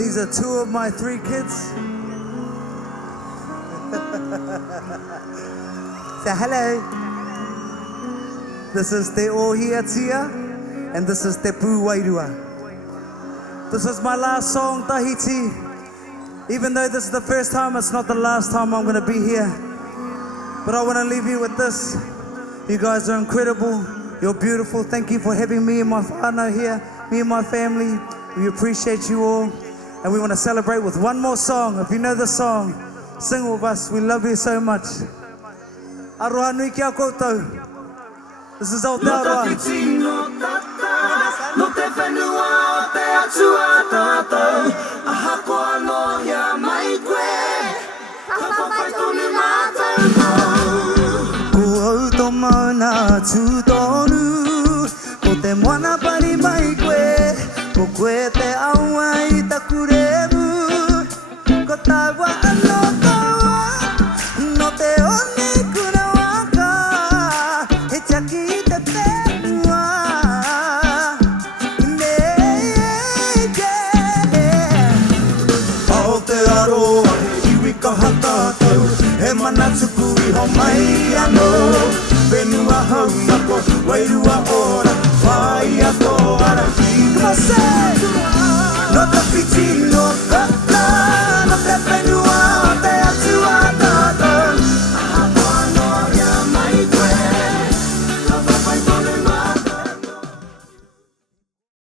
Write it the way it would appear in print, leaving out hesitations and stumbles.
These are two of my 3 kids. Say hello. This is te Aotearoa, and this is te pū Wairua. This is my last song, Tahiti. Even though this is the first time, it's not the last time I'm going to be here. But I want to leave you with this. You guys are incredible. You're beautiful. Thank you for having me and my whānau here, me and my family. We appreciate you all. And we want to celebrate with one more song. If you know the song, sing with us. We love you so much. Aroha nui kia koutou. This is Aotearoa. No tawhiti, no tata, no te whenua, te Atua, tātou. Ahakoa no hia mai koe, ka whawhai tonu mātou no. Ko au tō mauna tū tonu, ko te moana pari mai koe, ko koe te aua I taku remu, ko tāua anō tāua, no te one Kurawaka, he tiaki te whenua. Aotearoa, iwi kaha tātou, he mana tuku I ho mai anō, Whenua haumako, Wairua ora, Whāia tōara. Come on, say! No tawhiti, no tata, no te whenua.